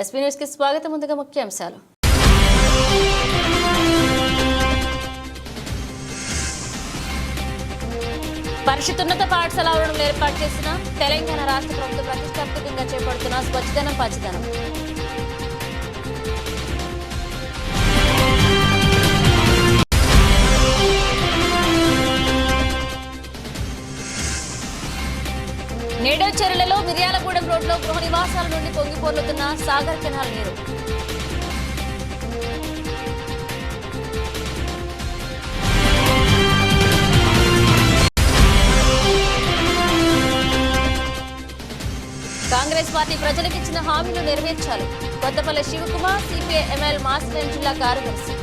SP news కి స్వాగతం. ముందుగా ముఖ్యాంశాలు. పరిషత్ పాఠశాల ఆవరణలో ఏర్పాటు చేసిన తెలంగాణ రాష్ట్ర ప్రభుత్వ ప్రతిష్టాత్మకంగా చేపడుతున్న స్వచ్ఛదనం పచ్చదనం. నేడోచెరులలో మిర్యాలగూడెం రోడ్లో గృహ నివాసాల నుండి పొంగిపోర్లుతున్న సాగర్ కెనాల్ నీరు. కాంగ్రెస్ పార్టీ ప్రజలకు ఇచ్చిన హామీలు నెరవేర్చాలి. కొత్తపల్లి శివకుమార్ సిపిఐ ఎంఎల్ మాస్టర్ జిల్లా కార్యదర్శి.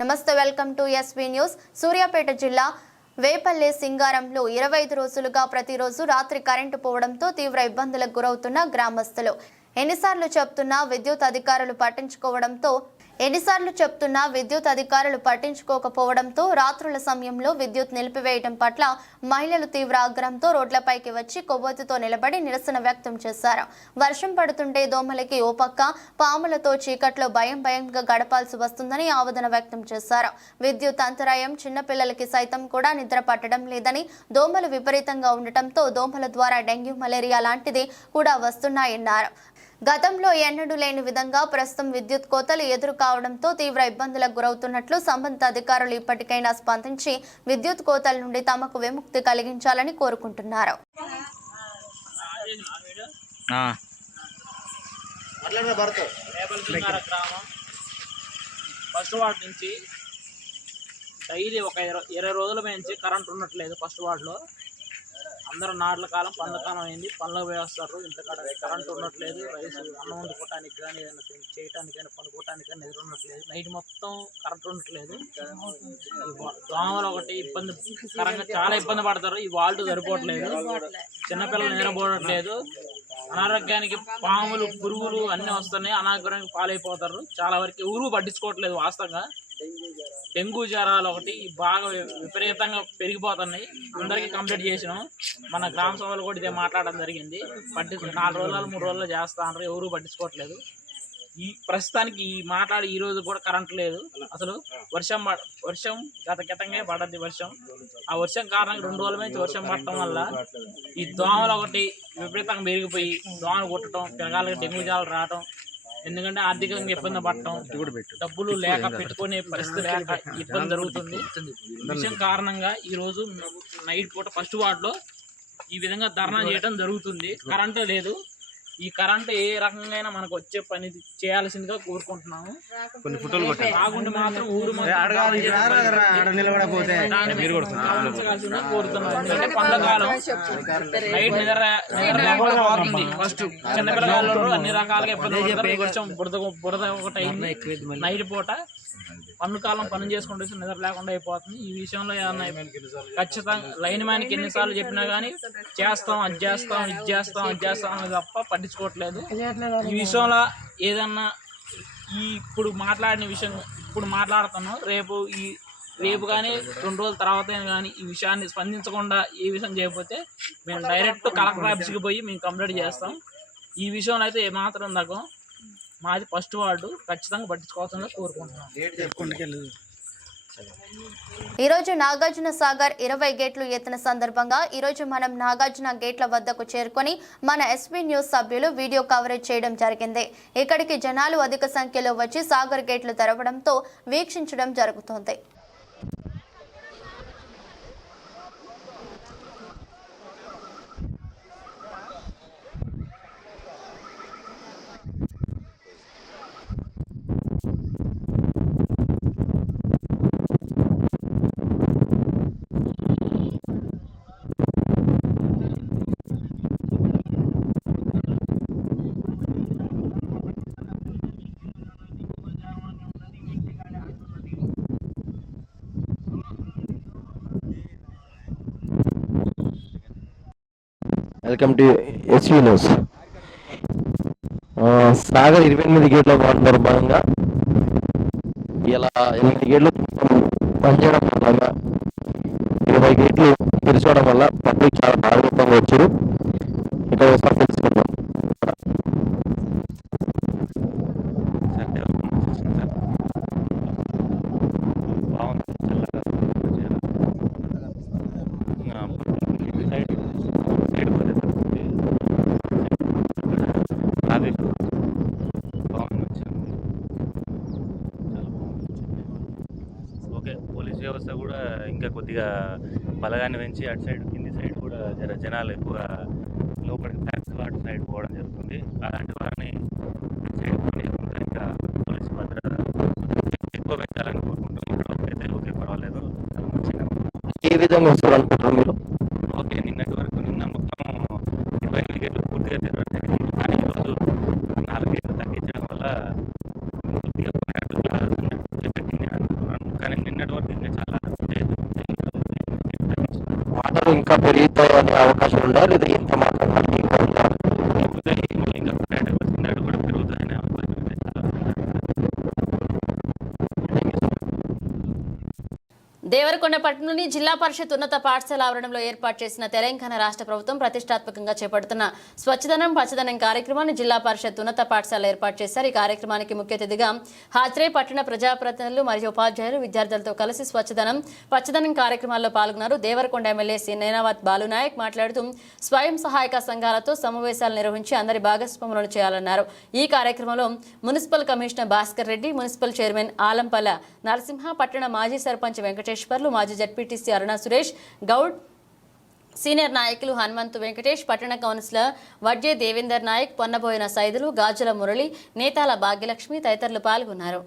నమస్తే, welcome to SV news. Suryapet జిల్లా వేపల్లె సింగారంలో 25 రోజులుగా ప్రతిరోజు రాత్రి కరెంటు పోవడంతో తీవ్ర ఇబ్బందులకు గురవుతున్న గ్రామస్తులు. ఎన్నిసార్లు చెప్తున్నా విద్యుత్ అధికారులు పట్టించుకోకపోవడంతో రాత్రుల సమయంలో విద్యుత్ నిలిపివేయడం పట్ల మహిళలు తీవ్ర ఆగ్రహంతో రోడ్లపైకి వచ్చి కొవ్వొత్తితో నిలబడి నిరసన వ్యక్తం చేశారు. వర్షం పడుతుంటే దోమలకి ఓ పక్క, పాములతో చీకట్లో భయంగా గడపాల్సి వస్తుందని ఆవేదన వ్యక్తం చేశారు. విద్యుత్ అంతరాయం చిన్నపిల్లలకి సైతం కూడా నిద్ర పట్టడం లేదని, దోమలు విపరీతంగా ఉండటంతో దోమల ద్వారా డెంగ్యూ, మలేరియా లాంటిది కూడా వస్తున్నాయన్నారు. గతంలో ఎన్నడూ లేని విధంగా ప్రస్తుతం విద్యుత్ కోతలు ఎదురు కావడంతో తీవ్ర ఇబ్బందులకు గురవుతున్నట్లు సంబంధిత అధికారులు ఇప్పటికైనా స్పందించి విద్యుత్ కోతల నుండి తమకు విముక్తి కలిగించాలని కోరుకుంటున్నారు. డైలీ ఒక 20 రోజుల నుంచి కరెంట్ ఉండట్లేదు. ఫస్ట్ వార్డులో అందరూ నాట్ల కాలం, పండ్ల కాలం అయింది, పనులకు పోయి వస్తారు. ఇంతకాడ కరెంట్ ఉండట్లేదు. రైస్ అన్నం వండుకోవటానికి కానీ, ఏదైనా చేయడానికి కానీ, పనుకోవటానికి కానీ నిద్ర ఉండట్లేదు. నైట్ మొత్తం కరెంట్ ఉండట్లేదు. దోమలు ఒకటి ఇబ్బందికరంగా చాలా ఇబ్బంది పడతారు. ఈ వాల్ట్ సరిపోవట్లేదు, చిన్నపిల్లలు నిద్రపోవట్లేదు. అనారోగ్యానికి పాములు, పురుగులు అన్నీ వస్తున్నాయి. అనారోగ్యానికి పాలైపోతారు. చాలా వరకు ఎవరు పట్టించుకోవట్లేదు. వాస్తవంగా డెంగ్యూ జ్వరాలు ఒకటి బాగా విపరీతంగా పెరిగిపోతున్నాయి. అందరికీ కంప్లీట్ చేసినాం. మన గ్రామ సభలు కూడా ఇదే మాట్లాడడం జరిగింది. 4 రోజులు 3 రోజులు చేస్తాను, ఎవరు పట్టించుకోవట్లేదు. ఈ ప్రస్తుతానికి ఈ రోజు కూడా కరెంట్ లేదు. అసలు వర్షం గతంగా పడద్ది. ఆ వర్షం కారణంగా 2 రోజుల నుంచి వర్షం పడటం వల్ల ఈ దోమలు ఒకటి విపరీతంగా పెరిగిపోయి దోమలు కొట్టడం, పిల్లగాళ్ళకి డెంగ్యూ జ్వరాలు రావడం. ఎందుకంటే ఆర్థికంగా ఇబ్బంది పడటం, డబ్బులు లేక పెట్టుకునే పరిస్థితి లేక ఇబ్బంది జరుగుతుంది. విషయం కారణంగా ఈ రోజు నైట్ పూట ఫస్ట్ వార్డులో ఈ విధంగా ధర్నా చేయడం జరుగుతుంది. కరెంటు లేదు. ఈ కరెంట్ ఏ రకంగా మనకు వచ్చే పని చేయాల్సిందిగా కోరుకుంటున్నాము. రాగుండి మాత్రం ఊరు కోరుతున్నాం. ఎందుకంటే పండగకాలం నైట్ నిద్ర ఫస్ట్ చిన్నపిల్లగాళ్ళు అన్ని రకాలుగా ఇబ్బంది పడతారు. కొంచెం బురద ఒకటి అయింది. నైట్ పూట కాలం పని చేసుకుంటే నిద్ర లేకుండా అయిపోతుంది. ఈ విషయంలో ఖచ్చితంగా లైన్ మ్యాన్కి ఎన్నిసార్లు చెప్పినా కానీ చేస్తాం, అది చేస్తాం అని తప్ప పట్టించుకోవట్లేదు. ఈ విషయంలో ఏదన్నా ఇప్పుడు మాట్లాడిన విషయం ఇప్పుడు మాట్లాడుతున్నాం. రేపు కానీ 2 రోజుల తర్వాత కానీ ఈ విషయాన్ని స్పందించకుండా ఈ విషయం చేయకపోతే మేము డైరెక్ట్ కలెక్టర్ ఆఫీస్కి పోయి మేము కంప్లైంట్ చేస్తాం. ఈ విషయంలో అయితే ఏమాత్రం తగ్గం. మాది ఫస్ట్ వార్డు, ఖచ్చితంగా పట్టించుకోవాల్సిందిగా కోరుకుంటున్నాం. ఈరోజు నాగార్జున సాగర్ 20 గేట్లు ఎత్తిన సందర్భంగా ఈరోజు మనం నాగార్జున గేట్ల వద్దకు చేరుకొని మన ఎస్వీ న్యూస్ సభ్యులు వీడియో కవరేజ్ చేయడం జరిగింది. ఇక్కడికి జనాలు అధిక సంఖ్యలో వచ్చి సాగర్ గేట్లు తెరవడంతో వీక్షించడం జరుగుతోంది. Welcome to SV news. Sagar 28 గేట్ల వార్డులో భాగంగా ఇలా 8 గేట్లు పనిచేయడం వల్ల 20 గేట్లు తెరుచోవడం వల్ల పబ్లిక్ చాలా భాగవతంగా వచ్చారు. ఇక్కడ ఒకసారి తెలుసుకుందాం. ఓకే, పోలీస్ వ్యవస్థ కూడా ఇంకా కొద్దిగా బలగాన్ని పెంచి అటు సైడ్ కింది సైడ్ కూడా జనాలు ఎక్కువ లోపలికి ఫ్యాక్స్ వాటి సైడ్ పోవడం జరుగుతుంది. అలాంటి వారిని సైడ్ పనిచేసుకుంటే ఇంకా పోలీస్ భద్రత ఎక్కువ పెంచాలని కోరుకుంటాం. ఇక్కడ అయితే ఓకే, పర్వాలేదు, చాలా మంచిగా. ఏ విధంగా వస్తారు అనుకుంటారు మీరు? ఓకే, నిన్నటి వరకు నిన్న మొత్తం 28 గేట్లు పూర్తిగా తిరగడం జరిగింది. కానీ ఈరోజు 4 గేట్లు తగ్గించడం వల్ల కొద్దిగా పెట్టింది అనుకున్నాను. కానీ నిన్నటి వరకు ఇంకా చాలా వాటర్ ఇంకా పెరుగుతాయనే అవకాశం ఉందా లేదా ఎంత మాత్రం ఇంకా కిందటి కూడా పెరుగుతాయనే అవకాశం ఉంది చాలా. దేవరకొండ పట్టణంలోని జిల్లా పరిషత్ ఉన్నత పాఠశాల ఆవరణంలో ఏర్పాటు చేసిన తెలంగాణ రాష్ట్ర ప్రభుత్వం ప్రతిష్టాత్మకంగా చేపడుతున్న స్వచ్ఛదనం పచ్చదనం కార్యక్రమాన్ని జిల్లా పరిషత్ ఉన్నత పాఠశాల ఏర్పాటు చేశారు. ఈ కార్యక్రమానికి ముఖ్య అతిథిగా హాజరై పట్టణ ప్రజాప్రతినిధులు మరియు ఉపాధ్యాయులు విద్యార్థులతో కలిసి స్వచ్ఛదనం పచ్చదనం కార్యక్రమాల్లో పాల్గొన్నారు. దేవరకొండ ఎమ్మెల్యే సి నేనావత్ బాలునాయక్ మాట్లాడుతూ స్వయం సహాయక సంఘాలతో సమావేశాలు నిర్వహించి అందరి భాగస్వాములను చేయాలన్నారు. ఈ కార్యక్రమంలో municipal commissioner Bhaskar Reddy, municipal chairman Alampalla Narasimha, పట్టణ మాజీ సర్పంచ్ వెంకటేశ్వర్లు, మాజీ జడ్పీటీసీ అరుణ సురేష్ గౌడ్, సీనియర్ నాయకులు హనుమంతు వెంకటేష్, పట్టణ కౌన్సిలర్ వడ్జే దేవేందర్ నాయక్, పొన్నబోయిన సైదులు, గాజుల మురళి, నేతాల భాగ్యలక్ష్మి తదితరులు పాల్గొన్నారు.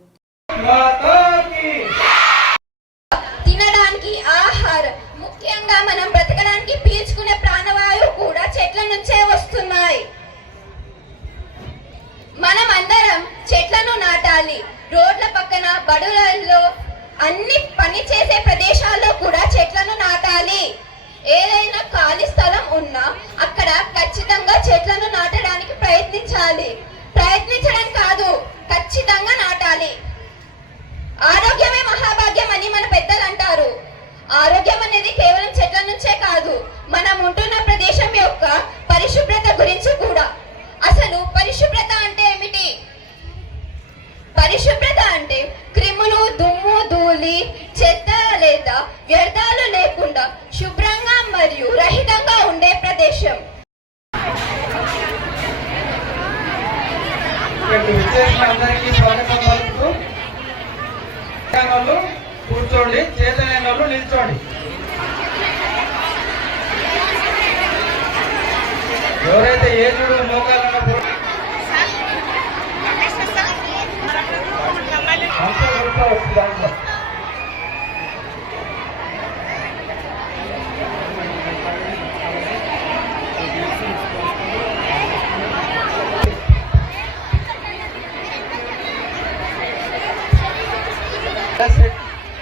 తినడానికి ఆహారం, ముఖ్యంగా మనం బ్రతకడానికి పీల్చుకునే ప్రాణవాయువు కూడా చెట్ల నుంచే వస్తున్నాయి. మనం అందరం చెట్లను నాటాలి. రోడ్ల పక్కన, బడులలో, అన్ని పని చేసే ప్రదేశాల్లో కూడా చెట్లను నాటాలి. ఏదైనా ఖాళీ స్థలం ఉన్నా అక్కడ ఖచ్చితంగా చెట్లను నాటడానికి ప్రయత్నించాలి. ప్రయత్నించడం కాదు, ఖచ్చితంగా నాటాలి. ఆరోగ్యమే మహాభాగ్యం అని మన పెద్దలు అంటారు. ఆరోగ్యం అనేది కేవలం చెట్ల నుంచే కాదు, మనం ఉంటున్న ప్రదేశం యొక్క పరిశుభ్రత గురించి కూడా. అసలు పరిశుభ్రత అంటే ఏమిటి? పరిశుభ్రత అంటే క్రిములు, దుమ్ము, ధూళి, చెత్త లేదా వ్యర్థాలు లేకుండా శుభ్రంగా మరియు రహితంగా ఉండే ప్రదేశం. కూర్చోండి, చేతనైన వాళ్ళు నిల్చోండి. ఎవరైతే ఏజుడు మోకాలను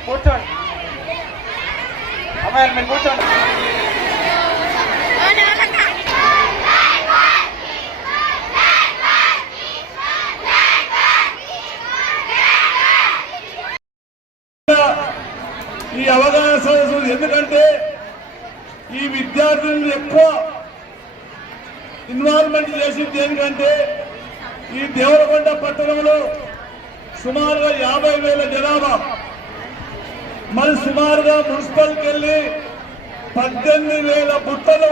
కూర్చోండి, అమ్మాయిలు మీరు కూర్చోండి. ఈ అవగాహన సదస్సు ఎందుకంటే ఈ విద్యార్థులను ఎక్కువ ఇన్వాల్వ్మెంట్ చేసింది ఎందుకంటే ఈ దేవరకొండ పట్టణంలో సుమారుగా 50,000 జనాభా. మరి సుమారుగా మున్సిపల్కి వెళ్ళి 18,000 బుట్టలు,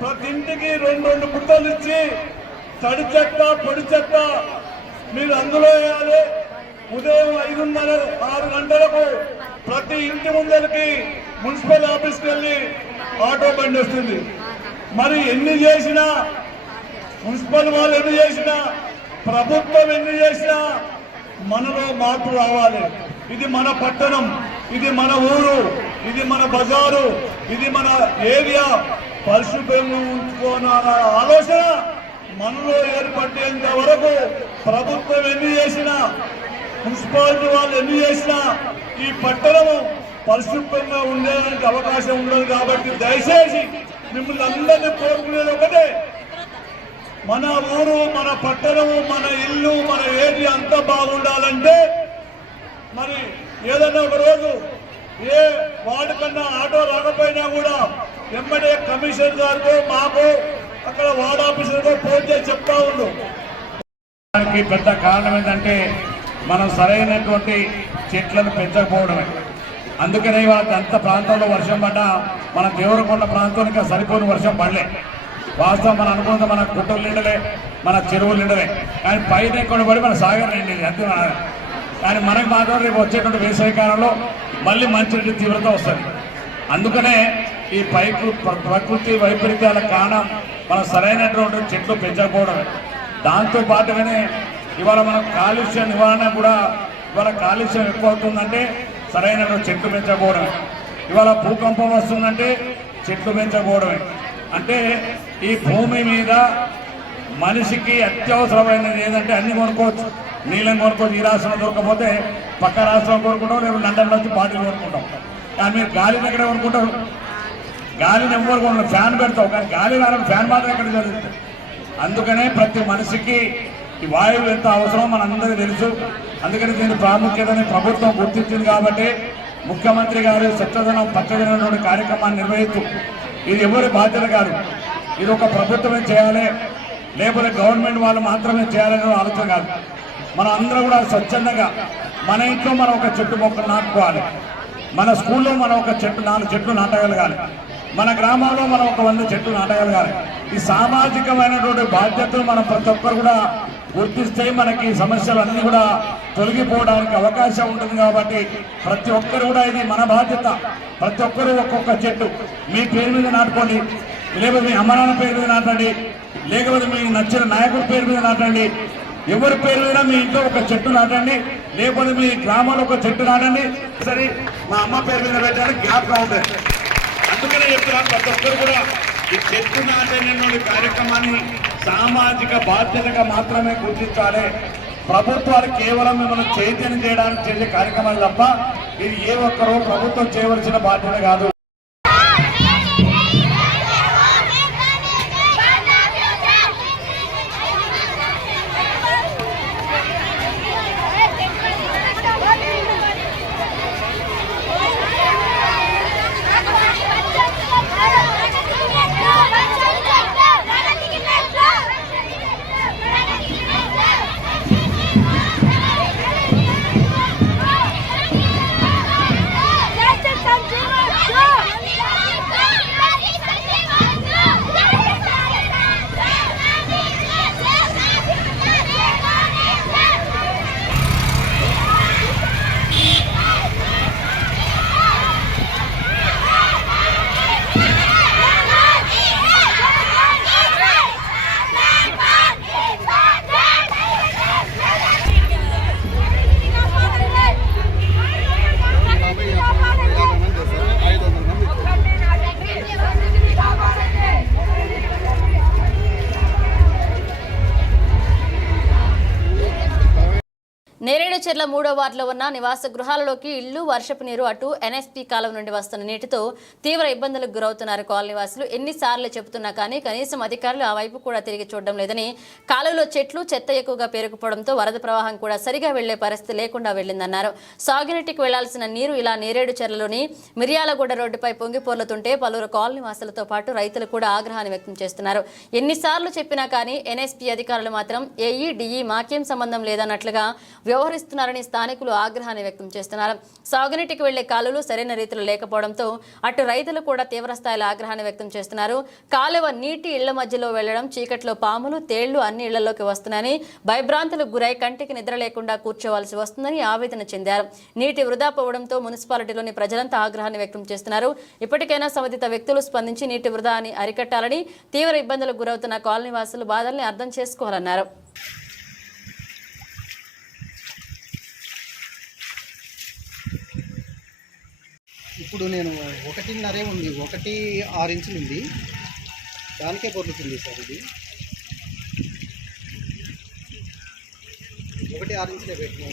ప్రతి ఇంటికి 2 బుట్టలు ఇచ్చి తడి చెత్త, పొడి చెత్త మీరు అందులో వేయాలి. ఉదయం 5:30, 6 గంటలకు ప్రతి ఇంటి ముందరికి మున్సిపల్ ఆఫీస్కి వెళ్ళి ఆటో బండి వస్తుంది. మరి ఎన్ని చేసినా, మున్సిపల్ వాళ్ళు ఎన్ని చేసినా, ప్రభుత్వం ఎన్ని చేసినా మనలో మార్పు రావాలి. ఇది మన పట్టణం, ఇది మన ఊరు, ఇది మన బజారు, ఇది మన ఏరియా పరిశుభ్రంగా ఉంచుకోవాలన్న ఆలోచన మనలో ఏర్పడేంత వరకు ప్రభుత్వం ఎన్ని చేసినా, మున్సిపాలిటీ వాళ్ళు ఎన్ని చేసినా ఈ పట్టణము పరిశుభ్రంగా ఉండేదానికి అవకాశం ఉండదు. కాబట్టి దయచేసి మిమ్మల్ని అందరినీ కోరుకునేది ఒకటే, మన ఊరు, మన పట్టణము, మన ఇల్లు, మన ఏరియా అంతా బాగుండాలంటే మరి ఏదన్నా ఒక రోజు ఏ వార్డు కన్నా ఆటో రాకపోయినా కూడా వెంబడే కమిషనర్ గారితో మాకు అక్కడ వార్డు ఆఫీసర్తో ఫోన్ చేసి చెప్తా ఉన్నాం. దానికి పెద్ద కారణం ఏంటంటే మనం సరైనటువంటి చెట్లను పెంచకపోవడమే. అందుకనే ఇవాళ అంత ప్రాంతంలో వర్షం పడ్డా మన దేవరకొండ ప్రాంతానికి సరిపోని వర్షం పడలే. వాస్తవం మనం అనుకున్నది మన గుట్టలు నిండలే, మన చెరువులు నిండలే, కానీ పైన ఎక్కువ పడి మన సాగర్ నిండింది అంతే. కానీ మనకు మాత్రం రేపు వచ్చేటువంటి వేసవి కాలంలో మళ్ళీ మంచి తీవ్రత వస్తుంది. అందుకనే ఈ ప్రకృతి వైపరీత్యాల కారణం మనం సరైనటువంటి చెట్లు పెంచకపోవడమే. దాంతో పాటుగానే ఇవాళ మనం కాలుష్య నివారణ కూడా ఇవాళ కాలుష్యం ఎక్కువ అవుతుందంటే సరైనటువంటి చెట్లు పెంచకపోవడమే. ఇవాళ భూకంపం వస్తుందంటే చెట్లు పెంచకపోవడమే. అంటే ఈ భూమి మీద మనిషికి అత్యవసరమైనది ఏదంటే అన్ని కొనుక్కోవచ్చు. నీళ్ళని కొనుక్కోవచ్చు. ఈ రాష్ట్రంలో దొరకపోతే పక్క రాష్ట్రం కొనుక్కుంటాం, రేపు లండన్ నుంచి బాటిల్ కొనుక్కుంటాం. కానీ మీరు గాలిని ఎక్కడ కొనుక్కుంటారు? గాలిని ఎవరు కొనుక్కుంటారు? ఫ్యాన్ పెడతావు, కానీ గాలి రావడం ఫ్యాన్ మాత్రం ఎక్కడ జరుగుతుంది. అందుకనే ప్రతి మనిషికి ఈ వాయువు ఎంత అవసరం మనందరికీ తెలుసు. అందుకని దీని ప్రాముఖ్యతని ప్రభుత్వం గుర్తించింది కాబట్టి ముఖ్యమంత్రి గారు స్వచ్ఛదనం పచ్చదనం కార్యక్రమాన్ని నిర్వహిస్తూ ఇది ఎవరి బాధ్యత కాదు, ఇది ఒక ప్రభుత్వమే చేయాలి, లేకపోతే గవర్నమెంట్ వాళ్ళు మాత్రమే చేయాలనే ఆలోచన కాదు. మనం అందరూ కూడా స్వచ్ఛందంగా మన ఇంట్లో మనం ఒక చెట్టు మొక్కలు నాటుకోవాలి, మన స్కూల్లో మనం ఒక చెట్టు 4 చెట్లు నాటగలగాలి, మన గ్రామంలో మనం ఒక 100 చెట్లు నాటగలగాలి. ఈ సామాజికమైనటువంటి బాధ్యతలు మనం ప్రతి ఒక్కరు కూడా గుర్తిస్తే మనకి సమస్యలన్నీ కూడా తొలగిపోవడానికి అవకాశం ఉంటుంది. కాబట్టి ప్రతి ఒక్కరు కూడా ఇది మన బాధ్యత. ప్రతి ఒక్కరు ఒక్కొక్క చెట్టు మీ పేరు మీద నాటుకోండి, లేకపోతే మీ అమ్మనాన్న పేరు మీద నాటండి, లేకపోతే మీ నచ్చిన నాయకుడి పేరు మీద నాటండి. ఎవరి పేరు మీద మీ ఇంట్లో ఒక చెట్టు నాటండి, లేకపోతే మీ గ్రామంలో ఒక చెట్టు నాటండి. సరే మా అమ్మ పేరు మీద పెట్టడానికి గ్యాప్గా ఉంటుంది. అందుకనే చెప్తున్నాను ప్రతి ఒక్కరు కూడా ఈ చెట్టు నాటనే కార్యక్రమాన్ని సామాజిక బాధ్యతగా మాత్రమే గుర్తించాలి. ప్రభుత్వాలు కేవలం మిమ్మల్ని చైతన్యం చేయడానికి చేసే కార్యక్రమాలు తప్ప ఇది ఏ ఒక్కరూ ప్రభుత్వం చేయవలసిన బాధ్యత కాదు. నేరేడుచెర్ల 3వ వార్డులో ఉన్న నివాస గృహాలలోకి ఇళ్లు, వర్షపు నీరు అటు ఎన్ఎస్పీ కాలం నుండి వస్తున్న నీటితో తీవ్ర ఇబ్బందులకు గురవుతున్నారు కాలనీవాసులు. ఎన్నిసార్లు చెబుతున్నా కానీ కనీసం అధికారులు ఆ వైపు కూడా తిరిగి చూడడం లేదని, కాలువలో చెట్లు, చెత్త ఎక్కువగా పేరుకుపోవడంతో వరద ప్రవాహం కూడా సరిగా వెళ్లే పరిస్థితి లేకుండా వెళ్లిందన్నారు. సాగునీటికి వెళ్లాల్సిన నీరు ఇలా నేరేడుచెర్లలోని మిర్యాలగూడ రోడ్డుపై పొంగిపోర్లుతుంటే పలువురు కాలనీవాసులతో పాటు రైతులు కూడా ఆగ్రహాన్ని వ్యక్తం చేస్తున్నారు. ఎన్నిసార్లు చెప్పినా కానీ ఎన్ఎస్పీ అధికారులు మాత్రం ఏఈ, డిఈ మాకేం సంబంధం లేదన్నట్లుగా వ్యవహరిస్తున్నారని స్థానికులు ఆగ్రహాన్ని వ్యక్తం చేస్తున్నారు. సాగునీటికి వెళ్లే కాలువలు సరైన రీతిలో లేకపోవడంతో అటు రైతులు కూడా తీవ్రస్థాయిలో ఆగ్రహాన్ని వ్యక్తం చేస్తున్నారు. కాలువ నీటి ఇళ్ల మధ్యలో వెళ్లడం, చీకట్లో పాములు, తేళ్లు అన్ని ఇళ్లలోకి వస్తున్నాయని, భయభ్రాంతులకు గురై కంటికి నిద్ర లేకుండా కూర్చోవలసి వస్తుందని ఆవేదన చెందారు. నీటి వృధా పోవడంతో మున్సిపాలిటీలోని ప్రజలంతా ఆగ్రహాన్ని వ్యక్తం చేస్తున్నారు. ఇప్పటికైనా సంబంధిత వ్యక్తులు స్పందించి నీటి వృధాని అరికట్టాలని, తీవ్ర ఇబ్బందులకు గురవుతున్న కాలనీవాసులు బాధల్ని అర్థం చేసుకోవాలన్నారు. ఇప్పుడు నేను 1.5 ఉంది, 1.6 ఇంచులు ఉంది, దానికే పొర్లుతుంది సార్. ఇది 1.6 ఇంచులే పెట్టిన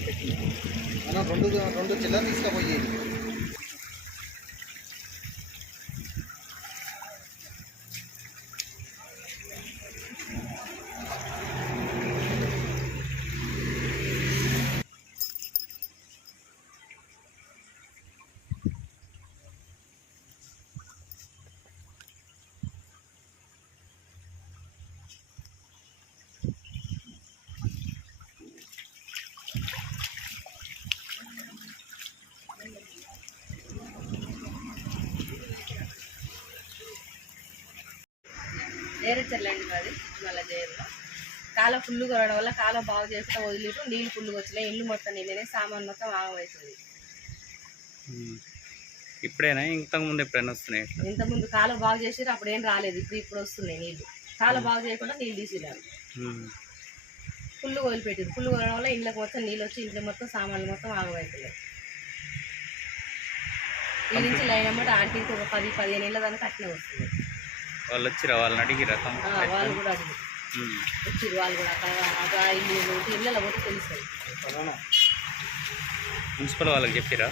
మనం రెండు చిల్లర తీసుకుపోయేది. నేరేచెల్లండి మాది మళ్ళీ జైల్లో కాలం ఫుల్లు కొరడం వల్ల కాలం బాగు చేస్తే వదిలిటు నీళ్ళు ఫుల్లుగా వచ్చినాయి. ఇల్లు మొత్తం నీళ్ళనే సామాన్ మొత్తం ఆగమవుతుంది. ఇప్పుడేనా ఇంతకుముందు ఎప్పుడైనా వస్తున్నాయి? ఇంతకుముందు కాలం బాగు చేసారు, అప్పుడు ఏం రాలేదు. ఇప్పుడు వస్తున్నాయి నీళ్ళు. కాలం బాగు చేయకుండా నీళ్ళు తీసిరారు. ఫుల్లు వదిలిపెట్టారు. ఫుల్లు కొరడం వల్ల ఇంట్లోకి మొత్తం నీళ్ళు వచ్చి ఇంట్లో మొత్తం సామాన్లు మొత్తం ఆగమవుతున్నాయి. ఈ నుంచి లైన్ అమ్మటి ఆంటీకి ఒక 10-15 ఏళ్ళ దానికి అట్లే వస్తుంది. వాళ్ళు వచ్చిరా? వాళ్ళని అడిగిరా? వాళ్ళు కూడా అడిగి వచ్చిరు. వాళ్ళు కూడా అక్కడ ఇల్లు ఇళ్ళలో పోతే తెలుస్తుంది. మున్సిపల్ వాళ్ళకి చెప్పిరా?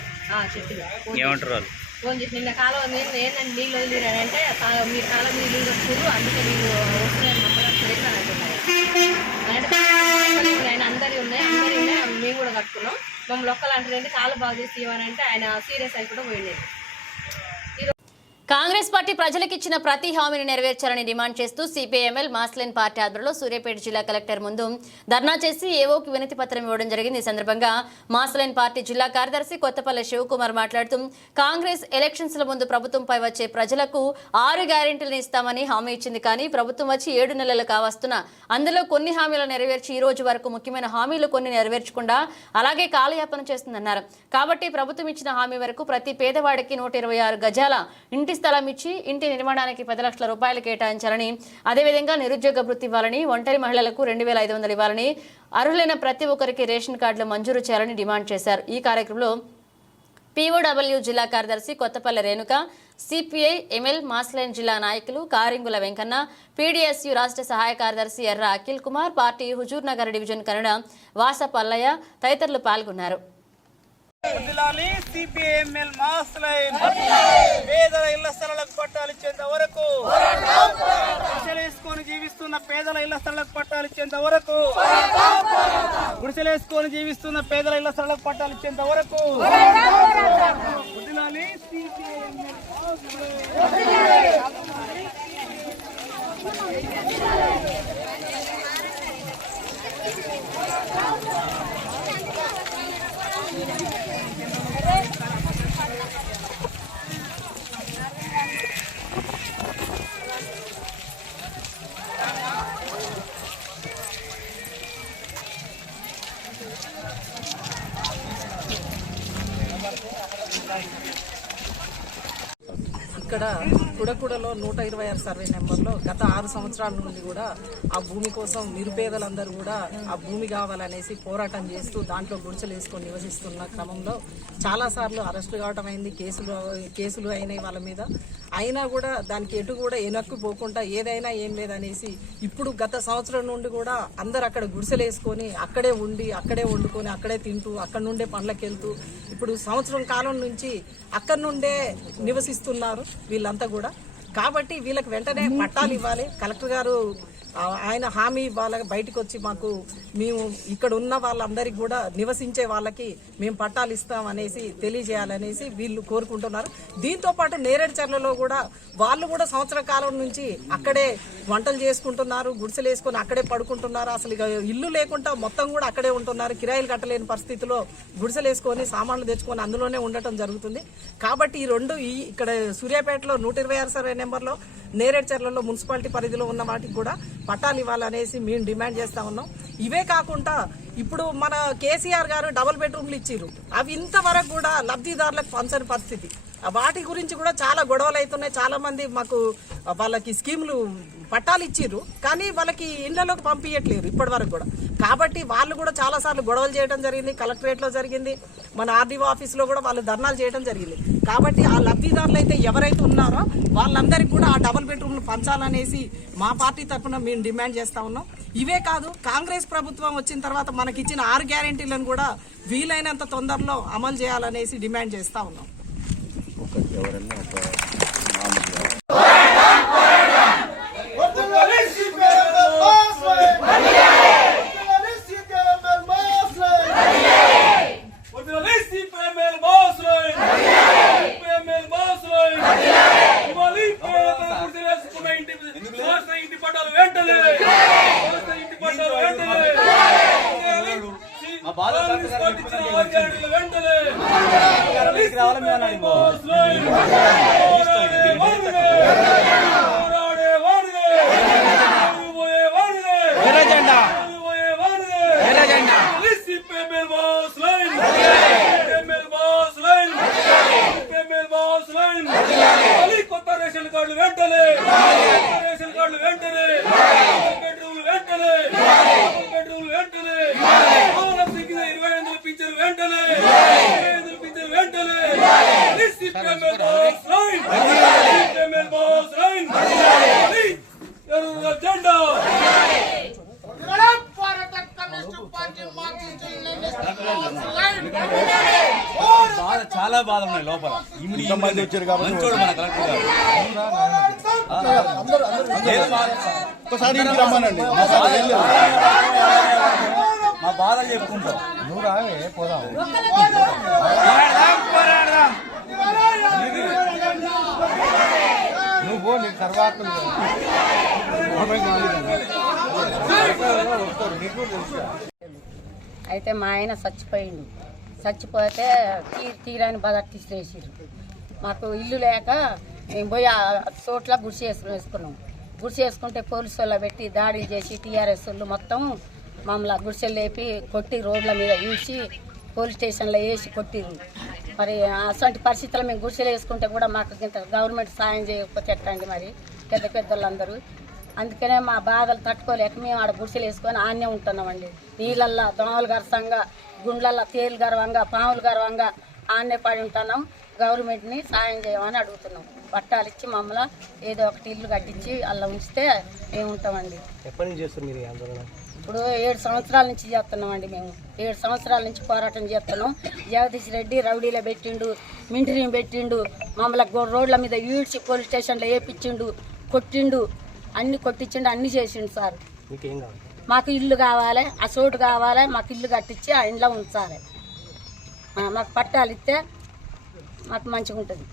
చెప్పిరా. ఏమంటారు వాళ్ళు? ఫోన్ చేసి నిన్న కాలం ఏంటంటే నీళ్ళు వదిలిరంటే మీ కాలం మీరు నీళ్ళు వచ్చారు, అందుకే మీరు వస్తున్నాయని మమ్మల్ని తెలియదు అంటున్నారు. ఆయన అందరి ఉన్నాయి మేము కూడా కట్టుకున్నాం. మమ్మల్ని ఒక్కలు అంటారంటే కాలు బాగు చేసి ఇవ్వనంటే ఆయన సీరియస్ అయిపోయి పోయింది. కాంగ్రెస్ పార్టీ ప్రజలకు ఇచ్చిన ప్రతి హామీని నెరవేర్చాలని డిమాండ్ చేస్తూ సిపిఐఎంఎల్ మాస్లైన్ పార్టీ ఆధ్వర్యంలో సూర్యాపేట జిల్లా కలెక్టర్ ముందు ధర్నా చేసి ఏవోకి వినతి పత్రం ఇవ్వడం జరిగింది. ఈ సందర్భంగా మాస్లైన్ పార్టీ జిల్లా కార్యదర్శి కొత్తపల్లి శివకుమార్ మాట్లాడుతూ కాంగ్రెస్ ఎలక్షన్స్ల ముందు ప్రభుత్వంపై వచ్చే ప్రజలకు 6 గ్యారెంటీలను ఇస్తామని హామీ ఇచ్చింది. కానీ ప్రభుత్వం వచ్చి 7 నెలలు కావస్తున్నా అందులో కొన్ని హామీలు నెరవేర్చి ఈ రోజు వరకు ముఖ్యమైన హామీలు కొన్ని నెరవేర్చకుండా అలాగే కాలయాపన చేస్తుందన్నారు. కాబట్టి ప్రభుత్వం ఇచ్చిన హామీ వరకు ప్రతి పేదవాడికి 126 గజాల ఇంటి స్థలం ఇచ్చి ఇంటి నిర్మాణానికి 10 లక్షల రూపాయలు కేటాయించాలని, అదేవిధంగా నిరుద్యోగ వృత్తి ఇవ్వాలని, ఒంటరి మహిళలకు 2500 ఇవ్వాలని, అర్హులైన ప్రతి ఒక్కరికి రేషన్ కార్డులు మంజూరు చేయాలని డిమాండ్ చేశారు. ఈ కార్యక్రమంలో POW జిల్లా కార్యదర్శి Kothapalli Renuka, CPI ML Mass Line జిల్లా నాయకులు కారింగుల వెంకన్న, PDSU రాష్ట్ర సహాయ కార్యదర్శి ఎర్ర అఖిల్ కుమార్, పార్టీ హుజూర్ నగర్ డివిజన్ కన్నడ వాస పల్లయ్య తదితరులు పాల్గొన్నారు. సిపిఎంఎల్ మాస్లైన్ పేదల ఇళ్ల స్థలాలకు పట్టాలు ఇచ్చేంత వరకు, గుడిసెలేసుకొని జీవిస్తున్న పేదల ఇళ్ల స్థలాలకు పట్టాలు ఇచ్చేంత వరకు, గుడిసెలేసుకొని జీవిస్తున్న పేదల ఇళ్ల స్థలాలకు పట్టాలు ఇచ్చేంత వరకు వదిలాలి సిపిఎంఎల్ ఇక్కడ కుడకుడలో 126 సర్వే నెంబర్లో గత 6 సంవత్సరాల నుండి కూడా ఆ భూమి కోసం నిరుపేదలందరూ కూడా ఆ భూమి కావాలనేసి పోరాటం చేస్తూ దాంట్లో గుడిసెలు వేసుకొని నివసిస్తున్న క్రమంలో చాలాసార్లు అరెస్టులు కావటం అయింది, కేసులు అయినాయి వాళ్ళ మీద. అయినా కూడా దానికి ఎటు కూడా వెనక్కి పోకుండా ఏదైనా ఏం లేదనేసి ఇప్పుడు గత సంవత్సరం నుండి కూడా అందరు అక్కడ గుడిసెలు వేసుకొని అక్కడే ఉండి అక్కడే వండుకొని అక్కడే తింటూ అక్కడ నుండే పనులకు వెళ్తూ ఇప్పుడు సంవత్సరం కాలం నుంచి అక్కడి నుండే నివసిస్తున్నారు వీళ్ళంతా కూడా. కాబట్టి వీళ్ళకి వెంటనే పట్టాలు ఇవ్వాలి. కలెక్టర్ గారు ఆయన హామీ ఇవ్వాలి, బయటకు వచ్చి మాకు మేము ఇక్కడ ఉన్న వాళ్ళందరికీ కూడా నివసించే వాళ్ళకి మేము పట్టాలు ఇస్తాం అనేసి తెలియజేయాలనేసి వీళ్ళు కోరుకుంటున్నారు. దీంతో పాటు నేరేడుచర్లలో కూడా వాళ్ళు కూడా సంవత్సర కాలం నుంచి అక్కడే వంటలు చేసుకుంటున్నారు, గుడిసెలు వేసుకొని అక్కడే పడుకుంటున్నారు. అసలు ఇక ఇల్లు లేకుండా మొత్తం కూడా అక్కడే ఉంటున్నారు. కిరాయిలు కట్టలేని పరిస్థితిలో గుడిసెలు వేసుకొని సామాన్లు తెచ్చుకొని అందులోనే ఉండటం జరుగుతుంది. కాబట్టి ఈ రెండు ఇక్కడ సూర్యాపేటలో 126 సర్వే నెంబర్లో, నేరేడుచర్లలో మున్సిపాలిటీ పరిధిలో ఉన్న వాటికి కూడా పట్టాలు ఇవ్వాలనేసి మేము డిమాండ్ చేస్తా ఉన్నాం. ఇవే కాకుండా ఇప్పుడు మన కేసీఆర్ గారు డబుల్ బెడ్రూమ్లు ఇచ్చిర్రు, అవి ఇంతవరకు కూడా లబ్ధిదారులకు పంచని పరిస్థితి. వాటి గురించి కూడా చాలా గొడవలు అవుతున్నాయి. చాలా మంది మాకు వాళ్ళకి స్కీములు పట్టాలు ఇచ్చిర్రు, కానీ వాళ్ళకి ఇళ్లలోకి పంపించట్లేరు ఇప్పటి వరకు కూడా. కాబట్టి వాళ్ళు కూడా చాలా సార్లు గొడవలు చేయడం జరిగింది, కలెక్టరేట్ లో జరిగింది, మన ఆర్డీఓ ఆఫీస్ లో కూడా వాళ్ళు ధర్నాలు చేయడం జరిగింది. కాబట్టి ఆ లబ్ధిదారులు అయితే ఎవరైతే ఉన్నారో వాళ్ళందరికీ కూడా ఆ డబుల్ బెడ్రూమ్లు పంచాలనేసి మా పార్టీ తరఫున మేము డిమాండ్ చేస్తా ఉన్నాం. ఇవే కాదు, కాంగ్రెస్ ప్రభుత్వం వచ్చిన తర్వాత మనకి ఇచ్చిన 6 గ్యారెంటీలను కూడా వీలైనంత తొందరలో అమలు చేయాలనేసి డిమాండ్ చేస్తా ఉన్నాం. వెంటనే రేషన్ కార్డులు వెంటనే, రేషన్ కార్డులు వెంటనే, బెడ్రూమ్లు వెంటనే, బెడ్రూమ్లు వెంటనే, పవన్ సింగ్ 25 పింఛను వెంటనే, 25 పింఛను వెంటనే, CPML boss line, CPML boss line, ఎర్ర జెండా. చాలా బాధ ఉన్నాయి లోపల. మంది వచ్చారు కాబట్టి మన కలెక్టర్ గారు ఒకసారి రమ్మనండి, మా బాధలు చెప్పుకుంటాం. నువ్వు రావే పోదాం. నువ్వు పో, నీకు తర్వాత అయితే మా ఆయన చచ్చిపోయిండు. చచ్చిపోతే తీరాని బదట్టిసేసారు. మాకు ఇల్లు లేక మేము పోయి ఆ చోట్ల గుడిసె వేసుకున్నాం. గుడిసె వేసుకుంటే పోలీసు వాళ్ళు పెట్టి దాడులు చేసి టీఆర్ఎస్ వాళ్ళు మొత్తం మమ్మల్ని గుడిసెలు లేపి కొట్టి రోడ్ల మీద ఈడ్చి పోలీస్ స్టేషన్లో వేసి కొట్టిరు. మరి అటువంటి పరిస్థితుల్లో మేము గుడిసెలు వేసుకుంటే కూడా మాకు ఇంత గవర్నమెంట్ సాయం చేయకపోతే ఎట్టండి మరి పెద్ద పెద్దలందరూ. అందుకనే మా బాధలు తట్టుకోలేక మేము ఆడ గుడిసెలు వేసుకొని ఆన్నే ఉంటున్నామండి. నీళ్ళల్లో దోమలు గరసంగా, గుండ్లల్లో తేలు గర్వంగా, పాములు గర్వంగా ఆన్నే పడి ఉంటున్నాం. గవర్నమెంట్ని సాయం చేయమని అడుగుతున్నాం. పట్టాలు ఇచ్చి మమ్మల్ని ఏదో ఒకటి ఇల్లు కట్టించి అలా ఉంచితే మేము ఉంటామండి. ఎప్పటి నుంచి చేస్తారు మీరు ఆందోళన? ఇప్పుడు 7 సంవత్సరాల నుంచి చేస్తున్నామండి. మేము 7 సంవత్సరాల నుంచి పోరాటం చేస్తున్నాం. జగదీష్ రెడ్డి రౌడీలో పెట్టిండు, మింటరీని పెట్టిండు, మమ్మల్ని రోడ్ల మీద ఈడ్చి పోలీస్ స్టేషన్లో వేపించిండు, కొట్టిండు, అన్ని కొట్టించిండు, అన్ని చేసిండు సార్. మీకేం కావాలి? మాకు ఇల్లు కావాలి, ఆ చోటు కావాలి, మాకు ఇల్లు కట్టించి ఆ ఇంట్లో ఉంచాలి. మాకు పట్టాలు ఇస్తే మాకు మంచిగా ఉంటుంది.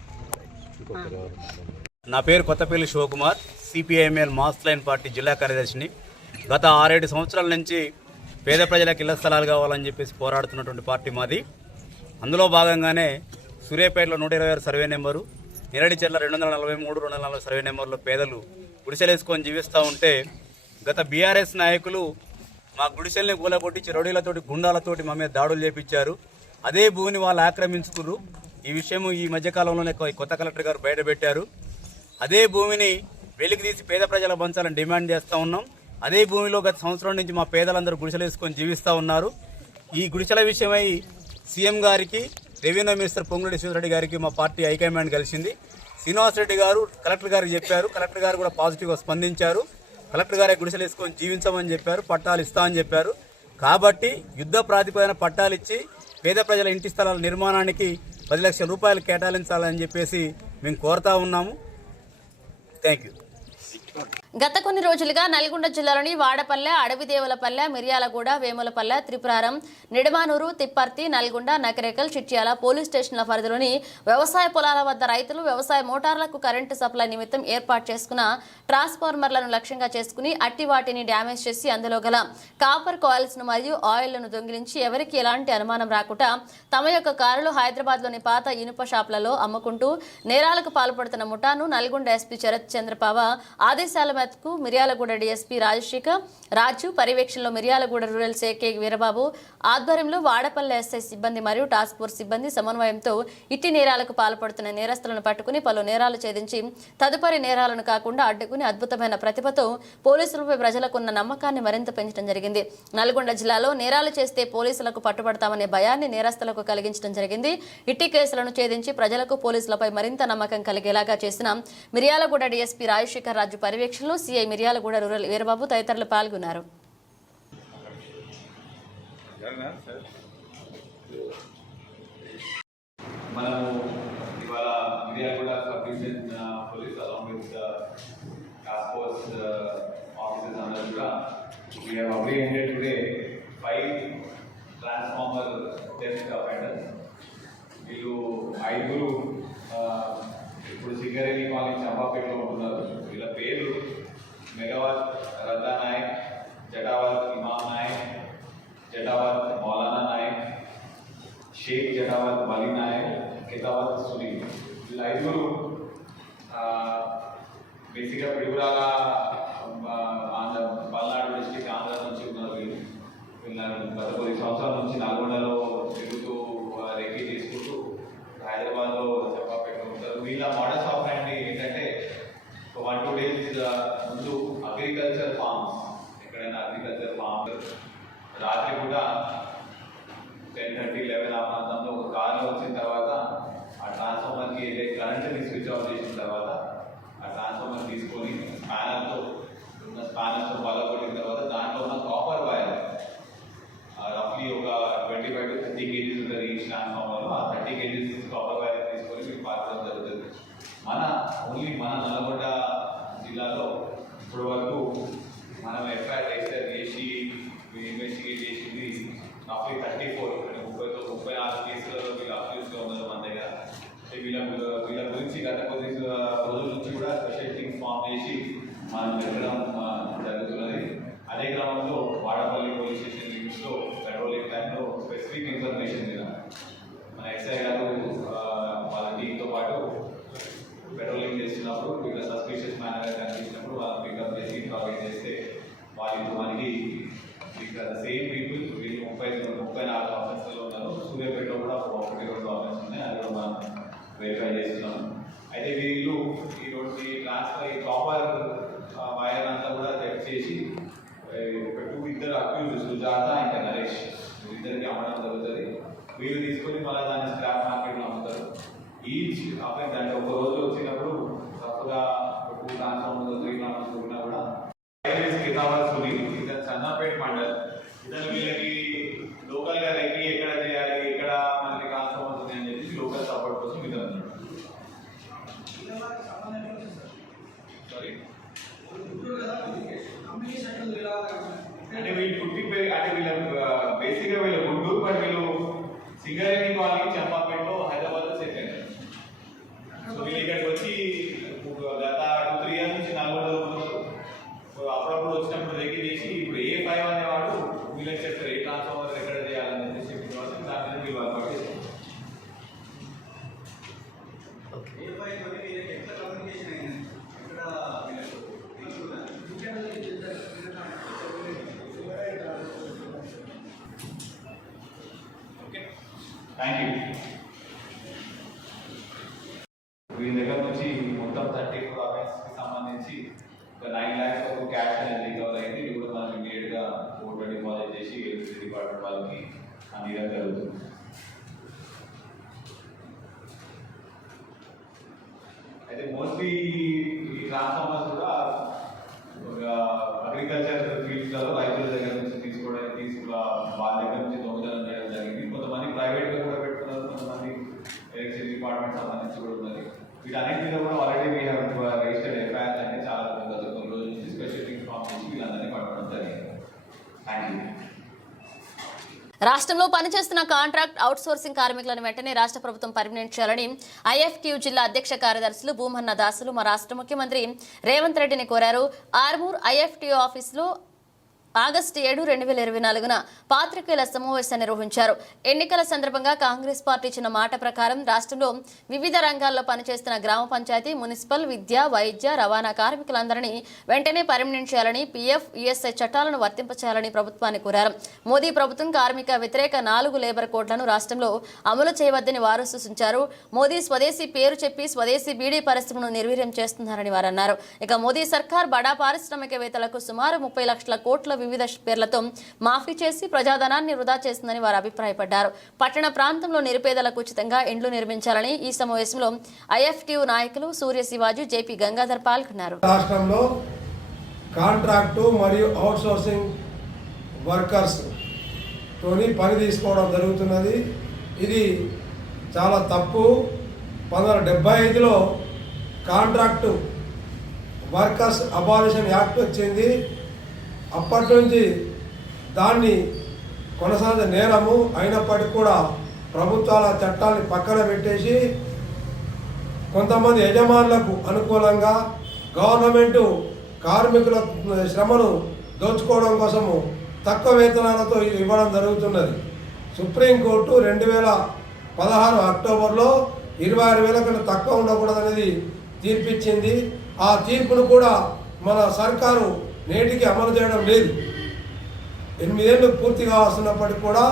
నా పేరు Kothapalli Shivakumar, CPIML mass line party జిల్లా కార్యదర్శిని. గత 6-7 సంవత్సరాల నుంచి పేద ప్రజలకు ఇళ్ల స్థలాలు కావాలని చెప్పేసి పోరాడుతున్నటువంటి పార్టీ మాది. అందులో భాగంగానే సూర్యాపేటలో 126 సర్వే నెంబరు, నిరడిచెర్ల 243, 240 సర్వే నెంబర్లో పేదలు గుడిసెలేసుకొని జీవిస్తూ ఉంటే గత బీఆర్ఎస్ నాయకులు మా గుడిసెల్ని కూలగొట్టి రౌడీలతోటి గుండాలతోటి మా మీద దాడులు చేపించారు. అదే భూమిని వాళ్ళు ఆక్రమించుకున్నారు. ఈ విషయము ఈ మధ్యకాలంలోనే కొత్త కలెక్టర్ గారు బయటపెట్టారు. అదే భూమిని వెలికి తీసి పేద ప్రజలకు పంచాలని డిమాండ్ చేస్తూ ఉన్నాం. అదే భూమిలో గత సంవత్సరం నుంచి మా పేదలందరూ గుడిసెలేసుకొని జీవిస్తూ ఉన్నారు. ఈ గుడిసెల విషయమై సీఎం గారికి, రెవెన్యూ మినిస్టర్ పొంగులేటి శ్రీధర్ గారికి మా పార్టీ హైకమాండ్ కలిసింది. శ్రీనివాసరెడ్డి గారు కలెక్టర్ గారికి చెప్పారు. కలెక్టర్ గారు కూడా పాజిటివ్గా స్పందించారు. కలెక్టర్ గారే గుడిసెలేసుకొని జీవించమని చెప్పారు, పట్టాలు ఇస్తామని చెప్పారు. కాబట్టి యుద్ధ ప్రాతిపదికన పట్టాలు ఇచ్చి పేద ప్రజల ఇంటి స్థలాల నిర్మాణానికి 10 లక్షల రూపాయలు కేటాయించాలని చెప్పేసి మేము కోరుతా ఉన్నాము. Thank you. గత కొన్ని రోజులుగా నల్గొండ జిల్లాలోని వాడపల్లె, అడవిదేవులపల్లె, మిర్యాలగూడ, వేములపల్లె, త్రిపురారం, నిడమానూరు, తిప్పర్తి, నల్గొండ, నకరేకల్, చిట్యాల పోలీస్ స్టేషన్ల పరిధిలోని వ్యవసాయ పొలాల వద్ద రైతులు వ్యవసాయ మోటార్లకు కరెంటు సప్లై నిమిత్తం ఏర్పాటు చేసుకున్న ట్రాన్స్ఫార్మర్లను లక్ష్యంగా చేసుకుని అట్టి వాటిని డ్యామేజ్ చేసి అందులో గల కాపర్ కాయిల్స్ ను మరియు ఆయిల్ను దొంగిలించి ఎవరికి ఎలాంటి అనుమానం రాకుండా తమ యొక్క కారులు హైదరాబాద్లోని పాత ఇనుప షాపులలో అమ్ముకుంటూ నేరాలకు పాల్పడుతున్న ముఠాను నల్గొండ ఎస్పీ శరత్ చంద్రపావ ఆదేశాల మేరకు మిర్యాలగూడ డీఎస్పీ రాజశేఖర్ రాజు పర్యవేక్షణలో మిర్యాలగూడ రూరల్ సేకే వీరబాబు ఆధ్వర్యంలో వాడపల్లె ఎస్ఐ సిబ్బంది మరియు టాస్క్ ఫోర్స్ సిబ్బంది సమన్వయంతో ఇట్టి నేరాలకు పాల్పడుతున్న నేరస్తులను పట్టుకుని పలు నేరాలు ఛేదించి తదుపరి నేరాలను కాకుండా అడ్డుకుని అద్భుతమైన ప్రతిభతో పోలీసులపై ప్రజలకున్న నమ్మకాన్ని మరింత పెంచడం జరిగింది. నల్గొండ జిల్లాలో నేరాలు చేస్తే పోలీసులకు పట్టుబడతామనే భయాన్ని నేరస్తులకు కలిగించడం జరిగింది. ఇట్టి కేసులను ఛేదించి ప్రజలకు పోలీసులపై మరింత నమ్మకం కలిగేలాగా చేసిన మిర్యాలగూడ డీఎస్పీ రాజశేఖర్ రాజు పర్యవేక్షణలో సిఐ మిర్యాలగూడ రూరల్ వీరబాబు తదితరులు పాల్గొన్నారు. మనము ఇవాళ Miryalaguda sub division police along with task force officers అందరూ కూడా we have apprehended today 5 transformer theft offenders. వీళ్ళు 5 ఇప్పుడు సింగరేణి కాలనీ చంపాపేటలో ఉంటున్నారు. వీళ్ళ పేరు మెగావత్ రద్దా నాయక్, జటావత్ ఇమాం నాయక్, జటావత్ మౌలానా నాయక్, షేక్ జటావత్ వలీ నాయక్, కితావత్ సునీల్. వీళ్ళ 5 బేసిక్గా పిడుగురాల ఆంధ్ర పల్నాడు డిస్టిక్ ఆంధ్ర నుంచి ఉన్నారు. వీళ్ళ గత 10 సంవత్సరాల నుంచి నల్గొండలో తిరుగుతూ రెక్కీ తీసుకుంటూ హైదరాబాద్లో చంపాపేటలో ఉంటారు. వీళ్ళ మోడల్స్ ఆపరేండి ఏంటంటే డేస్ ముందు అగ్రికల్చర్ ఫార్మ్స్, ఎక్కడైనా అగ్రికల్చర్ ఫార్మ్ రాత్రి కూడా 10:30, 11 ఆ ప్రాంతంలో ఒక కార్లో వచ్చిన తర్వాత ఆ ట్రాన్స్ఫార్మర్కి కరెంట్ని స్విచ్ ఆఫ్ చేసిన తర్వాత ఆ ట్రాన్స్ఫార్మర్ తీసుకొని స్పానర్తో పగలగొట్టిన తర్వాత దాంట్లో ఉన్న కాపర్ వైర్ రఫ్లీ ఒక 25 to 30 kgs ఉంటుంది ఈ ట్రాన్స్ఫార్మర్లో. ఆ 30 kgs కాపర్ వైర్ తీసుకొని మీకు పారడం జరుగుతుంది. ఓన్లీ మన నల్గొండ జిల్లాలో ఇప్పటి వరకు మనం ఎఫ్ఐఆర్ రిజిస్టర్ చేసి ఇన్వెస్టిగేట్ చేసింది రఫ్లీ 34 కేసులలో వీళ్ళు అక్యూజ్గా ఉన్నారు మన దగ్గర. వీళ్ళ గురించి గత కొద్ది రోజుల నుంచి కూడా స్పెషల్ టీమ్స్ ఫామ్ చేసి మనం పెట్టడం జరుగుతున్నది. అదే క్రమంలో వాడపల్లి పోలీస్ స్టేషన్ లిమిట్స్లో పెట్రోలింగ్ టైంలో స్పెసిఫిక్ ఇన్ఫర్మేషన్ మీద మన ఎస్ఐ గారు వాళ్ళ టీంతో పాటు పెట్రోలింగ్ చేస్తున్నప్పుడు వీళ్ళ సస్పిషియస్ మేనర్గా కనిపించినప్పుడు వాళ్ళని పికప్ చేసి టార్గెట్ చేస్తే వాళ్ళు మనకి సేమ్ పీపుల్ వీళ్ళు 34 ఆఫీసులు ఉన్నారు. సూర్యాపేటలో కూడా 1-2 ఆఫీసులు ఉన్నాయి, అది కూడా మనం వెరిఫై చేస్తున్నాం. అయితే వీళ్ళు ఈ ట్రాన్స్ఫర్ ఈ కాపర్ వైర్ అంతా కూడా చెక్ చేసి ఇద్దరు అక్యూజ్ సుజాత ఇంకా నరేష్ ఇద్దరికి అమ్మడం జరుగుతుంది. వీళ్ళు తీసుకొని మళ్ళీ దాన్ని స్క్రాప్ మార్కెట్లో అమ్ముతారు. ఈచ్ అఫెక్ట్ అంటే ఒక రోజు వచ్చినప్పుడు తప్పుగా 2 ట్రాన్స్ఫార్మర్స్ 3 ట్రాన్స్ఫార్మర్స్ ఉన్నా కూడా ఇతను సన్నపేట మండల్. ఇతను వీళ్ళకి లోకల్గా రెక్కి ఎక్కడ చేయాలి, ఎక్కడ మనకి ట్రాన్స్ఫార్మర్స్ ఉన్నాయని చెప్పి లోకల్ సపోర్ట్ కోసం ఇతను అంటే వీళ్ళు అంటే వీళ్ళ బేసిక్గా వీళ్ళ గుంటూరు, బట్ వీళ్ళు సింగరేణి వాళ్ళకి చంపాపేటలో హైదరాబాద్లో సెటిల్ అయ్యారు. సో వీళ్ళు ఇక్కడికి వచ్చి గత 2-3 years నుంచి నల్గొండలో ఉన్నారు. అప్పుడప్పుడు వచ్చినప్పుడు రెగ్గి చేసి ఇప్పుడు A5 అనేవాడు వీళ్ళకి చెప్తారు ఏ ట్రాన్స్ఫార్మర్ ఎక్కడ చేయాలని చెప్పేసి చెప్పిన వాళ్ళు దాని మీద వీళ్ళు వర్క్ చేస్తారు. Thank you. వీళ్ళ దగ్గర నుంచి మొత్తం 34 అఫెన్స్కి సంబంధించి ఒక 9 lakhs వరకు క్యాష్ అనేది రికవర్ అయింది. ఇది కూడా మనం ఇమీడియట్గా కోర్టులో డిపాజిట్ చేసి ఎలక్ట్రిసిటీ డిపార్ట్మెంట్ వాళ్ళకి అందించడం జరుగుతుంది. అయితే మోస్ట్లీ ఈ ట్రాన్స్ఫార్మర్స్ కూడా అగ్రికల్చర్ ఫీల్డ్స్లలో రైతుల దగ్గర నుంచి వాళ్ళ దగ్గర నుంచి దొంగతనం చేయడం జరిగింది. కొంతమంది ప్రైవేట్గా కూడా పెట్టుకున్నారు, కొంతమంది ఎలక్ట్రిసిటీ డిపార్ట్మెంట్ సంబంధించి కూడా ఉన్నది. వీటన్నిటి మీద కూడా already we have registered FIR అనేది చాలా గత కొన్ని రోజుల నుంచి స్పెషల్ టీమ్స్ ఫామ్ చేసి వీళ్ళందరినీ పట్టుకోవడం జరిగింది. Thank you. రాష్ట్రంలో పనిచేస్తున్న కాంట్రాక్ట్ అవుట్సోర్సింగ్ కార్మికులను వెంటనే రాష్ట్ర ప్రభుత్వం పర్మినెంట్ చేయాలని ఐఎఫ్టియు జిల్లా అధ్యక్ష కార్యదర్శులు భూమన్న దాసులు మా రాష్ట్ర ముఖ్యమంత్రి రేవంత్ రెడ్డిని కోరారు. ఆర్మూర్ ఐఎఫ్టియు ఆఫీసులో ఆగస్టు 7, 2024న పాత్రికేయుల సమావేశం నిర్వహించారు. ఎన్నికల సందర్భంగా కాంగ్రెస్ పార్టీ ఇచ్చిన మాట ప్రకారం రాష్ట్రంలో వివిధ రంగాల్లో పనిచేస్తున్న గ్రామ పంచాయతీ, మున్సిపల్, విద్య, వైద్య, రవాణా కార్మికులందరినీ వెంటనే పర్మినెంట్ చేయాలని, పీఎఫ్, ఈఎస్ఐ చట్టాలను వర్తింపచేయాలని ప్రభుత్వాన్ని కోరారు. మోదీ ప్రభుత్వం కార్మిక వ్యతిరేక 4 లేబర్ కోడ్లను రాష్ట్రంలో అమలు చేయవద్దని వారు సూచించారు. మోదీ స్వదేశీ పేరు చెప్పి స్వదేశీ బీడీ పరిశ్రమను నిర్వీర్యం చేస్తున్నారని వారు అన్నారు. ఇక మోదీ సర్కార్ బడా పారిశ్రామికవేత్తలకు సుమారు 30 లక్షల కోట్ల వివిధ పేర్లతో మాఫీ చేసి ప్రజాధనాన్ని వృధా చేస్తుందని వారు అభిప్రాయపడ్డారు. పట్టణ ప్రాంతంలో నిరుపేదలకు ఉచితంగా ఇండ్లు నిర్మించాలని ఈ సమావేశంలో ఐఎఫ్టియు నాయకులు సూర్య శివాజీ, జేపీ గంగాధర్ పాల్గొన్నారు. రాష్ట్రంలో కాంట్రాక్టు మరియు అవుట్సోర్సింగ్ వర్కర్స్ తోని పని తీసుకోవడం జరుగుతున్నది. ఇది చాలా తప్పు. 1975లో కాంట్రాక్టు వర్కర్స్ అబాలిషన్ యాక్ట్ వచ్చింది. అప్పటి నుంచి దాన్ని కొనసాగే నేరము అయినప్పటికీ కూడా ప్రభుత్వాల చట్టాన్ని పక్కన పెట్టేసి కొంతమంది యజమానులకు అనుకూలంగా గవర్నమెంటు కార్మికుల శ్రమను దోచుకోవడం కోసము తక్కువ వేతనాలతో ఇవ్వడం జరుగుతున్నది. సుప్రీంకోర్టు 2016 అక్టోబర్లో 26,000 కన్నా తక్కువ ఉండకూడదనేది తీర్పిచ్చింది. ఆ తీర్పును కూడా మన సర్కారు నేటికి అమలు చేయడం లేదు. 8 ఏళ్ళు పూర్తిగా వస్తున్నప్పటికీ కూడా